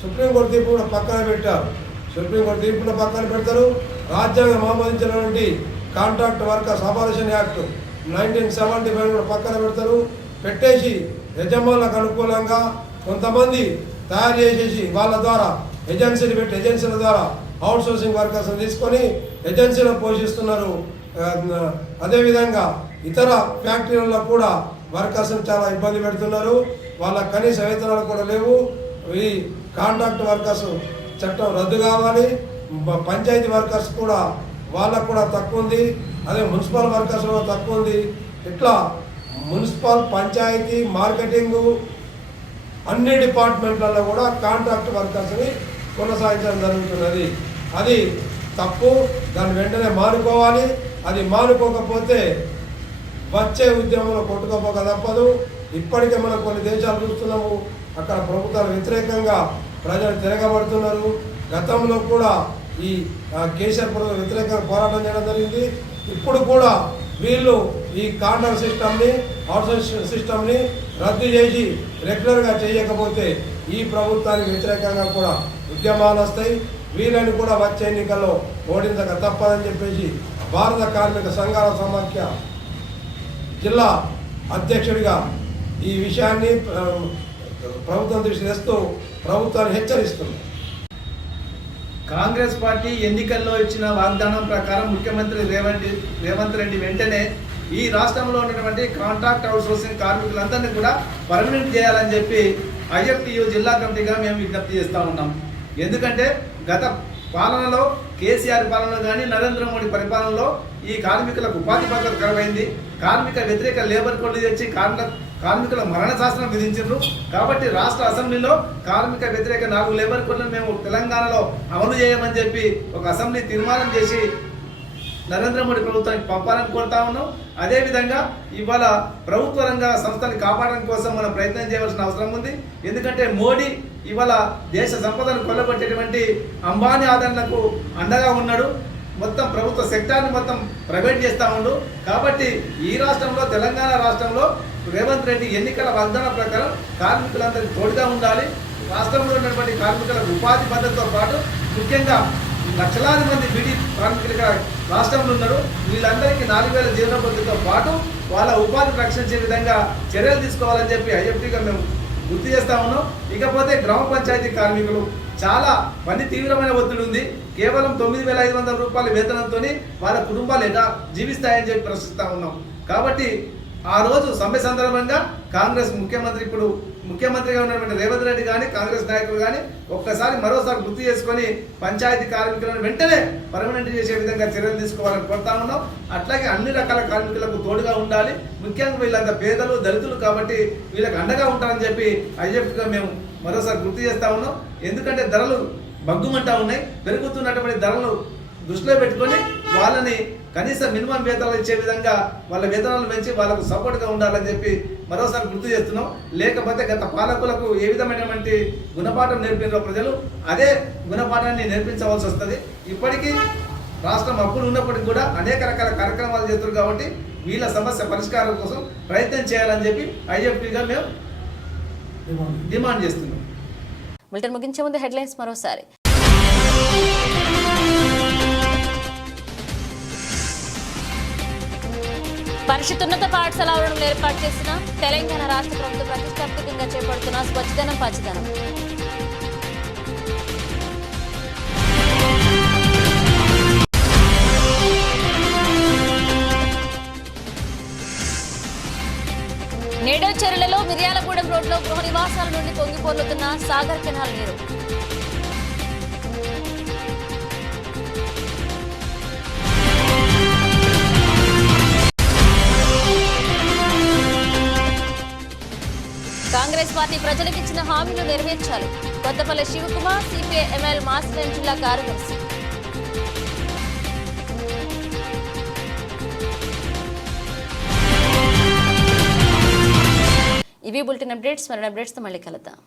సుప్రీంకోర్టు తీర్పు కూడా పక్కన పెట్టారు. సుప్రీంకోర్టు తీర్పును పక్కన పెడతారు. రాజ్యాంగం ఆమోదించినటువంటి కాంట్రాక్ట్ వర్కర్స్ అబాలిషన్ యాక్ట్ 1975 కూడా పక్కన పెడతారు. పెట్టేసి యజమానులకు అనుకూలంగా కొంతమంది తయారు చేసేసి వాళ్ళ ద్వారా ఏజెన్సీలు పెట్టి ఏజెన్సీల ద్వారా అవుట్ సోర్సింగ్ వర్కర్స్ తీసుకొని ఏజెన్సీలో పోషిస్తున్నారు. అదేవిధంగా ఇతర ఫ్యాక్టరీలలో కూడా వర్కర్స్ని చాలా ఇబ్బంది పెడుతున్నారు. వాళ్ళ కనీస వేతనాలు కూడా లేవు. ఈ కాంట్రాక్ట్ వర్కర్స్ చట్టం రద్దు కావాలి. పంచాయతీ వర్కర్స్ కూడా వాళ్ళకు కూడా తక్కువ ఉంది. అదే మున్సిపల్ వర్కర్స్ కూడా తక్కువ ఉంది. ఇట్లా మున్సిపల్, పంచాయతీ, మార్కెటింగు అన్ని డిపార్ట్మెంట్లలో కూడా కాంట్రాక్ట్ వర్కర్స్ని కొనసాగించడం జరుగుతున్నది. అది తప్పు. దాన్ని వెంటనే మానుకోవాలి. అది మానుకోకపోతే వచ్చే ఉద్యమంలో కొట్టుకోపోక తప్పదు. ఇప్పటికే మనం కొన్ని దేశాలు చూస్తున్నాము, అక్కడ ప్రభుత్వాలు వ్యతిరేకంగా ప్రజలు తిరగబడుతున్నారు. గతంలో కూడా ఈ కేసీఆర్ ప్రభుత్వం వ్యతిరేకంగా పోరాటం చేయడం జరిగింది. ఇప్పుడు కూడా వీళ్ళు ఈ కాంట్రాక్ట్ సిస్టమ్ని, అవుట్సోర్సింగ్ సిస్టమ్ని రద్దు చేసి రెగ్యులర్గా చేయకపోతే ఈ ప్రభుత్వానికి వ్యతిరేకంగా కూడా ఉద్యమాలు వస్తాయి. వీళ్ళని కూడా వచ్చే ఎన్నికల్లో ఓడించక తప్పదని చెప్పేసి భారత కార్మిక సంఘాల సమాఖ్య జిల్లా అధ్యక్షుడిగా ఈ విషయాన్ని ప్రభుత్వం దృష్టి తెస్తూ ప్రభుత్వాన్ని హెచ్చరిస్తుంది. కాంగ్రెస్ పార్టీ ఎన్నికల్లో ఇచ్చిన వాగ్దానం ప్రకారం ముఖ్యమంత్రి రేవంత్ రెడ్డి వెంటనే ఈ రాష్ట్రంలో ఉన్నటువంటి కాంట్రాక్ట్ అవుట్సోర్సింగ్ కార్మికులందరినీ కూడా పర్మనెంట్ చేయాలని చెప్పి ఐఎఫ్టియు జిల్లా కమిటీగా మేము విజ్ఞప్తి చేస్తూ ఉన్నాం. ఎందుకంటే గత పాలనలో కేసీఆర్ పాలనలో కానీ నరేంద్ర మోడీ పరిపాలనలో ఈ కార్మికులకు ఉపాధి భద్రత కరువైంది. కార్మిక వ్యతిరేక లేబర్ కోడ్లు తెచ్చి కార్మికుల మరణ శాసనం విధించారు. కాబట్టి రాష్ట్ర అసెంబ్లీలో కార్మిక వ్యతిరేక 4 లేబర్ కోడ్లను మేము తెలంగాణలో అమలు చేయమని చెప్పి ఒక అసెంబ్లీ తీర్మానం చేసి నరేంద్ర మోడీ ప్రభుత్వానికి పంపాలని కోరుతా ఉన్నాం. అదేవిధంగా ఇవాళ ప్రభుత్వ రంగ సంస్థని కాపాడడం కోసం మనం ప్రయత్నం చేయవలసిన అవసరం ఉంది. ఎందుకంటే మోడీ ఇవాళ దేశ సంపదను కొల్లగొట్టేటువంటి అంబానీ ఆదరణకు అండగా ఉన్నాడు. మొత్తం ప్రభుత్వ సెక్టార్ని మొత్తం ప్రైవేట్ చేస్తూ ఉండు. కాబట్టి ఈ రాష్ట్రంలో, తెలంగాణ రాష్ట్రంలో రేవంత్ రెడ్డి ఎన్నికల వాగ్దానం ప్రకారం కార్మికులందరికీ తోడుగా ఉండాలి. రాష్ట్రంలో ఉన్నటువంటి కార్మికులకు ఉపాధి భద్రతతో పాటు ముఖ్యంగా లక్షలాది మంది బీడీ కార్మికులుగా రాష్ట్రంలో ఉన్నారు. వీళ్ళందరికీ 4000 జీవనోపాధితో పాటు వాళ్ళ ఉపాధిని రక్షించే విధంగా చర్యలు తీసుకోవాలని చెప్పి ఐఎఫ్టీగా మేము గుర్తు చేస్తా ఉన్నాం. ఇకపోతే గ్రామ పంచాయతీ కార్మికులు చాలా పని తీవ్రమైన ఒత్తిడి ఉంది. కేవలం 9500 రూపాయల వేతనంతో వాళ్ళ కుటుంబాలు ఎలా జీవిస్తాయని చెప్పి ప్రశ్నిస్తూ ఉన్నాం. కాబట్టి ఆ రోజు సమ్మె సందర్భంగా కాంగ్రెస్ ఇప్పుడు ముఖ్యమంత్రిగా ఉన్నటువంటి రేవంత్ రెడ్డి కానీ కాంగ్రెస్ నాయకులు కానీ ఒక్కసారి మరోసారి గుర్తు చేసుకొని పంచాయతీ కార్మికులను వెంటనే పర్మనెంట్ చేసే విధంగా చర్యలు తీసుకోవాలని కోరుతా ఉన్నాం. అట్లాగే అన్ని రకాల కార్మికులకు తోడుగా ఉండాలి. ముఖ్యంగా వీళ్ళంతా పేదలు, దళితులు కాబట్టి వీళ్ళకి అండగా ఉంటారని చెప్పి ఐఎఫ్గా మేము మరోసారి గుర్తు చేస్తా ఉన్నాం. ఎందుకంటే ధరలు బగ్గుమంటా ఉన్నాయి. పెరుగుతున్నటువంటి ధరలు దృష్టిలో పెట్టుకొని వాళ్ళని కనీస మినిమం వేతనాలు ఇచ్చే విధంగా వాళ్ళ వేతనాలు పెంచి వాళ్ళకు సపోర్ట్గా ఉండాలని చెప్పి మరోసారి గుర్తు చేస్తున్నాం. లేకపోతే గత పాలకులకు ఏ విధమైనటువంటి గుణపాఠం నేర్పిన ప్రజలు అదే గుణపాఠాన్ని నేర్పించవలసి వస్తుంది. ఇప్పటికీ రాష్ట్రం అప్పులు ఉన్నప్పటికీ కూడా అనేక రకాల కార్యక్రమాలు చేస్తున్నారు. కాబట్టి వీళ్ళ సమస్య పరిష్కారం కోసం ప్రయత్నం చేయాలని చెప్పి ఐఎఫ్టీగా మేము డిమాండ్ చేస్తున్నాం. బులెటిన్ ముగించే ముందు హెడ్లైన్స్ మరోసారి. పరిషత్ ఉన్నత పాఠశాల ఆవరణంలో ఏర్పాటు చేసిన తెలంగాణ రాష్ట్ర ప్రభుత్వం ప్రతిష్టాత్మకంగా చేపడుతున్న స్వచ్ఛదనం పచ్చదనం. నేడోచెరులలో మిర్యాలగూడెం రోడ్లో గృహ నివాసాల నుండి పొంగిపోలుతున్న సాగర్ కెనాల్ నీరు. కాంగ్రెస్ పార్టీ ప్రజలకు ఇచ్చిన హామీలు నెరవేర్చాలి. కొత్తపల్లి శివకుమార్, సిపిఐ-ఎంఎల్ మాస్టర్ జిల్లా కార్యదర్శి. ఇవి బులెటిన్ అప్డేట్స్. మరిన్ని అప్డేట్స్తో మళ్ళీ కలుద్దాం.